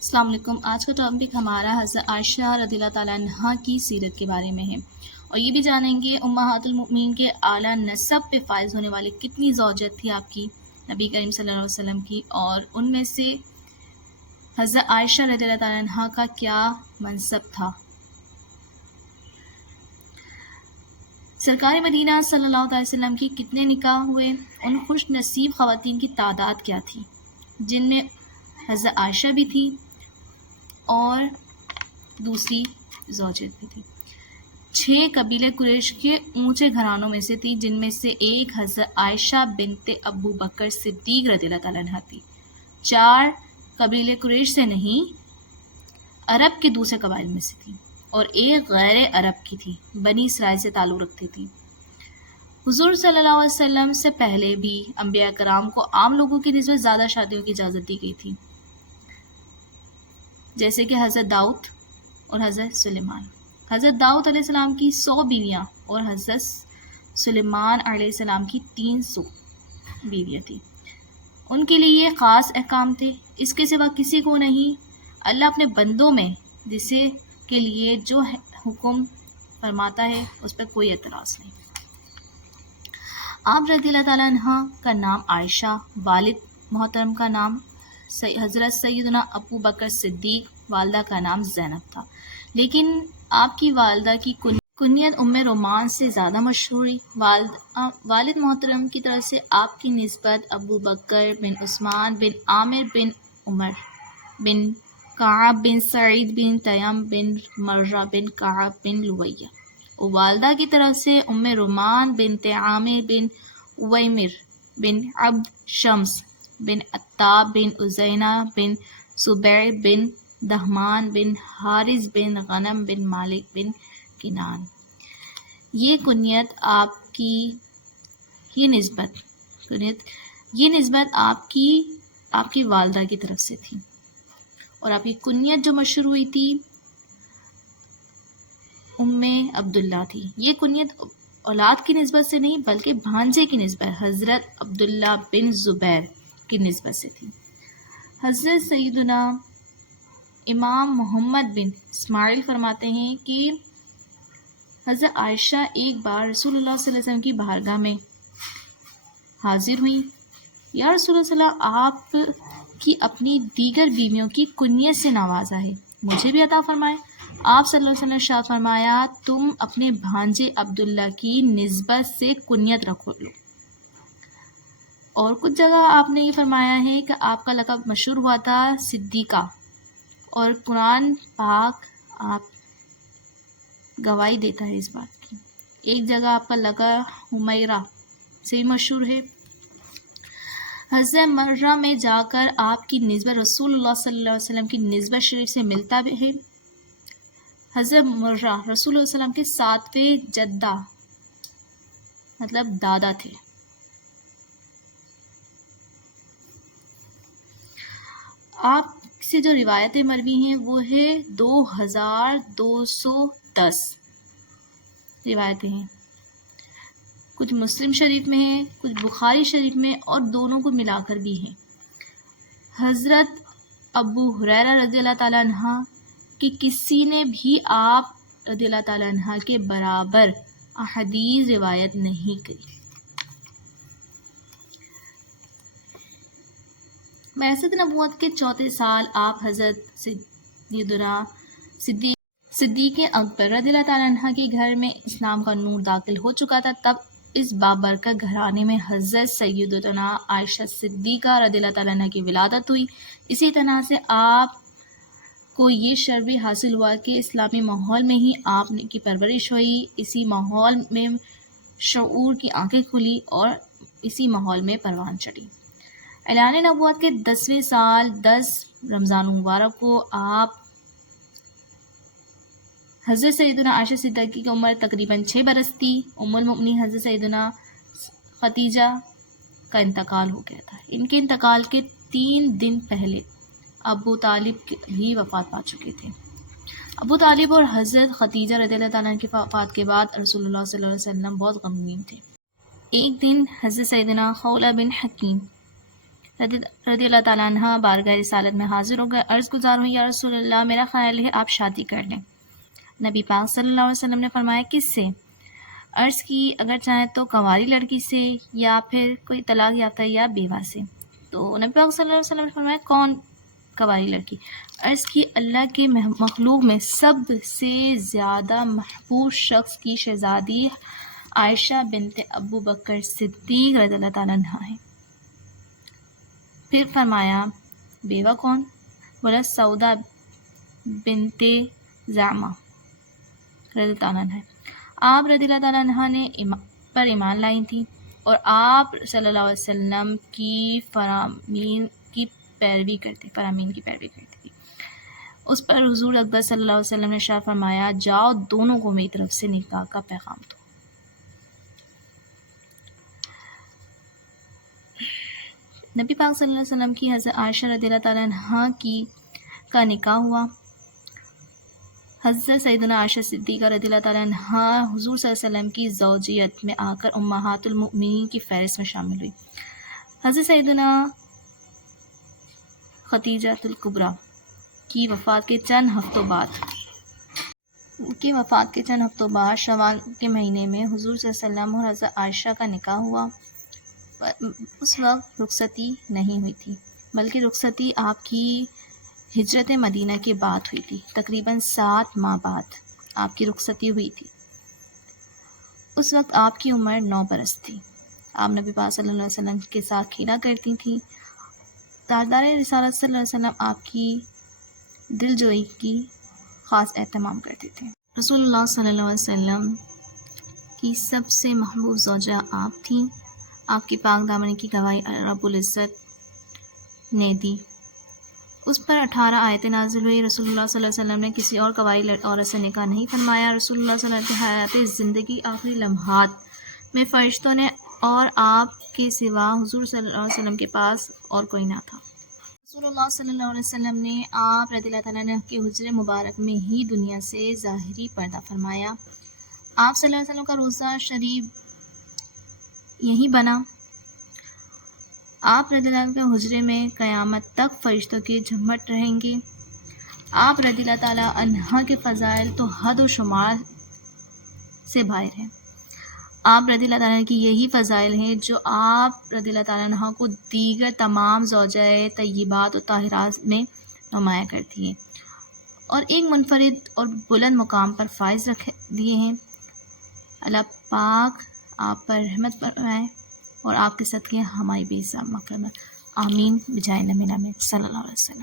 السلام علیکم۔ آج کا ٹاپک ہمارا حضرت عائشہ رضی اللہ تعالیٰ عنہا کی سیرت کے بارے میں ہے، اور یہ بھی جانیں گے امہات المؤمنین کے اعلیٰ نسب پہ فائز ہونے والے کتنی زوجت تھی آپ کی نبی کریم صلی اللہ علیہ وسلم کی، اور ان میں سے حضرت عائشہ رضی اللہ تعالیٰ عنہا کا کیا منصب تھا۔ سرکار مدینہ صلی اللہ علیہ وسلم کی کتنے نکاح ہوئے، ان خوش نصیب خواتین کی تعداد کیا تھی، جن میں حضرت عائشہ بھی تھی اور دوسری زوجت بھی تھی۔ 6 قبیلے قریش کے اونچے گھرانوں میں سے تھی، جن میں سے ایک حضرت عائشہ بنت ابو بکر صدیق رضی اللہ تعالیٰ عنہ تھی۔ 4 قبیلے قریش سے نہیں، عرب کے دوسرے قبائل میں سے تھی، اور ایک غیر عرب کی تھی، بنی اسرائیل سے تعلق رکھتی تھی۔ حضور صلی اللہ علیہ وسلم سے پہلے بھی انبیاء کرام کو عام لوگوں کی نسبت زیادہ شادیوں کی اجازت دی گئی تھی، جیسے کہ حضرت داؤد اور حضرت سلیمان۔ حضرت داؤد علیہ السلام کی 100 بیویاں اور حضرت سلیمان علیہ السلام کی 300 بیویاں تھیں۔ ان کے لیے یہ خاص احکام تھے، اس کے سوا کسی کو نہیں۔ اللہ اپنے بندوں میں جسے کے لیے جو حکم فرماتا ہے اس پر کوئی اعتراض نہیں۔ آپ رضی اللہ تعالیٰ عنہ کا نام عائشہ، والد محترم کا نام حضرت سیدنا ابو بکر صدیق، والدہ کا نام زینب تھا، لیکن آپ کی والدہ کی کنیت ام رومان سے زیادہ مشہور ہوئی۔ والد محترم کی طرف سے آپ کی نسبت ابو بکر بن عثمان بن عامر بن عمر بن کعب بن سعید بن تیم بن مرہ بن کعب بن لویہ، اور والدہ کی طرف سے ام رومان بنت عامر بن اویمر بن عبد شمس بن عتاب بن ازینہ بن سبیع بن دہمان بن حارث بن غنم بن مالک بن کنان۔ یہ کنیت آپ کی یہ نسبت آپ کی والدہ کی طرف سے تھی، اور آپ کی کنیت جو مشہور ہوئی تھی ام عبداللہ تھی۔ یہ کنیت اولاد کی نسبت سے نہیں بلکہ بھانجے کی نسبت حضرت عبداللہ بن زبیر کی نسبت سے تھی۔ حضرت سیدنا امام محمد بن اسماعیل فرماتے ہیں کہ حضرت عائشہ ایک بار رسول اللہ صلی اللہ علیہ وسلم کی بارگاہ میں حاضر ہوئیں۔ یا رسول اللہ صلی اللہ، آپ کی اپنی دیگر بیویوں کی کنیت سے نوازا ہے، مجھے بھی عطا فرمائیں۔ آپ صلی اللہ علیہ وسلم نے ارشاد فرمایا، تم اپنے بھانجے عبداللہ کی نسبت سے کنیت رکھو لو۔ اور کچھ جگہ آپ نے یہ فرمایا ہے کہ آپ کا لقب مشہور ہوا تھا صدیقہ، اور قرآن پاک آپ گواہی دیتا ہے اس بات کی۔ ایک جگہ آپ کا لقب حمیرہ سے بھی مشہور ہے۔ حضرت مرہ میں جا کر آپ کی نسبت رسول اللہ صلی اللہ علیہ وسلم کی نسبت شریف سے ملتا بھی ہے۔ حضرت مرہ رسول اللہ علیہ وسلم کے 7ویں جدہ مطلب دادا تھے۔ آپ سے جو روایتیں مروی ہیں وہ ہے 2210 روایتیں ہیں، کچھ مسلم شریف میں ہیں، کچھ بخاری شریف میں، اور دونوں کو ملا کر بھی ہیں۔ حضرت ابو ہریرہ رضی اللہ تعالیٰ عنہ کہ کسی نے بھی آپ رضی اللہ تعالیٰ عنہ کے برابر احادیث روایت نہیں کی۔ بعثت نبوت کے 4 سال آپ حضرت سیدنا صدیق اکبر رضی اللہ تعالیٰ عنہ کے گھر میں اسلام کا نور داخل ہو چکا تھا، تب اس بابرکت گھرانے میں حضرت سیدنا عائشہ صدیقہ رضی اللہ تعالیٰ عنہ کی ولادت ہوئی۔ اسی طرح سے آپ کو یہ شرف حاصل ہوا کہ اسلامی ماحول میں ہی آپ کی پرورش ہوئی، اسی ماحول میں شعور کی آنکھیں کھلی اور اسی ماحول میں پروان چڑھی۔ اعلان نبوت کے 10ویں سال 10 رمضان مبارک کو آپ حضرت سیدنا عائشہ صدیقہ کی عمر تقریباً 6 برس تھی۔ ام المؤمنین حضرت سیدنا خدیجہ کا انتقال ہو گیا تھا۔ ان کے انتقال کے 3 دن پہلے ابو طالب بھی وفات پا چکے تھے۔ ابو طالب اور حضرت خدیجہ رضی اللہ تعالیٰ عنہ کی وفات کے بعد رسول اللہ صلی اللہ علیہ وسلم بہت غمگین تھے۔ ایک دن حضرت سیدنا خولہ بن حکیم رضی اللہ تعالیٰ عنہ بارگاہ رسالت میں حاضر ہو گئے، عرض گزار ہوئی، یا رسول اللہ میرا خیال ہے آپ شادی کر لیں۔ نبی پاک صلی اللہ علیہ وسلم نے فرمایا کس سے؟ عرض کی اگر چاہیں تو کنواری لڑکی سے یا پھر کوئی طلاق یافتہ یا بیوہ سے۔ تو نبی پاک صلی اللہ علیہ وسلم نے فرمایا کون کنواری لڑکی؟ عرض کی اللہ کے مخلوق میں سب سے زیادہ محبوب شخص کی شہزادی عائشہ بنت ابو بکر صدیق رضی اللہ تعالیٰ عنہ ہے۔ پھر فرمایا بیوہ کون؟ بولا سودا بنت زعمہ رضی اللہ تعالیٰ عنہ۔ آپ رضی اللہ تعالیٰ عنہ نے پر ایمان لائی تھی اور آپ صلی اللہ علیہ وسلم کی فرامین کی پیروی کرتی تھی۔ اس پر حضور اکبر صلی اللہ علیہ وسلم نے ارشاد فرمایا جاؤ دونوں کو میری طرف سے نکاح کا پیغام دو۔ نبی پاک صلی اللہ علیہ وسلم کی حضرت عائشہ رضی اللہ تعالیٰ عنہ کا نکاح ہوا۔ حضرت سیدنا عائشہ صدیقہ رضی اللہ تعالیٰ عنہ حضور صلی اللہ علیہ وسلم کی زوجیت میں آ کر امہات المؤمنین کی فہرست میں شامل ہوئی۔ حضرت سیدنا خدیجہ الکبریٰ کی وفات کے چند ہفتوں بعد شوال کے مہینے میں حضور صلی اللہ علیہ وسلم اور حضرت عائشہ کا نکاح ہوا۔ اس وقت رخصتی نہیں ہوئی تھی، بلکہ رخصتی آپ کی ہجرت مدینہ کے بعد ہوئی تھی۔ تقریباً 7 ماہ بعد آپ کی رخصتی ہوئی تھی۔ اس وقت آپ کی عمر 9 برس تھی۔ آپ نبی پاک صلی اللہ علیہ وسلم کے ساتھ کھیلا کرتی تھیں۔ تاجدار رسالت صلی اللہ علیہ وسلم آپ کی دل جوئی کی خاص اہتمام کرتے تھے۔ رسول اللہ صلی اللہ علیہ وسلم کی سب سے محبوب زوجہ آپ تھیں۔ آپ کی پاک دامنی کی گواہی رب العزت نے دی۔ اس پر 18 آیتیں نازل ہوئی۔ رسول اللہ صلی اللہ علیہ وسلم نے کسی اور قبائلی عورت سے نکاح نہیں فرمایا۔ رسول اللہ صلی اللہ علیہ وسلم کی حیات زندگی آخری لمحات میں فرشتوں نے اور آپ کے سوا حضور صلی اللہ علیہ وسلم کے پاس اور کوئی نہ تھا۔ رسول اللہ صلی اللہ علیہ وسلم نے آپ رضی اللہ تعالیٰ عنہ کے حجر مبارک میں ہی دنیا سے ظاہری پردہ فرمایا۔ آپ صلی اللہ علیہ وسلم کا روضہ شریف یہی بنا۔ آپ رضی اللہ عنہ کے حجرے میں قیامت تک فرشتوں کے جھمٹ رہیں گے۔ آپ رضی اللہ تعالیٰ عنہ کے فضائل تو حد و شمار سے باہر ہیں۔ آپ رضی اللہ تعالیٰ عنہ کی یہی فضائل ہیں جو آپ رضی اللہ تعالیٰ عنہ کو دیگر تمام زوجائے طیبات و طاہرات میں نمایاں کرتی ہیں اور ایک منفرد اور بلند مقام پر فائز رکھ دیے ہیں۔ اللہ پاک آپ پر رحمت فرمائے اور آپ کے صدقے ہماری بے حساب مغفرت۔ آمین بجائے نبی صلی اللہ علیہ وسلم۔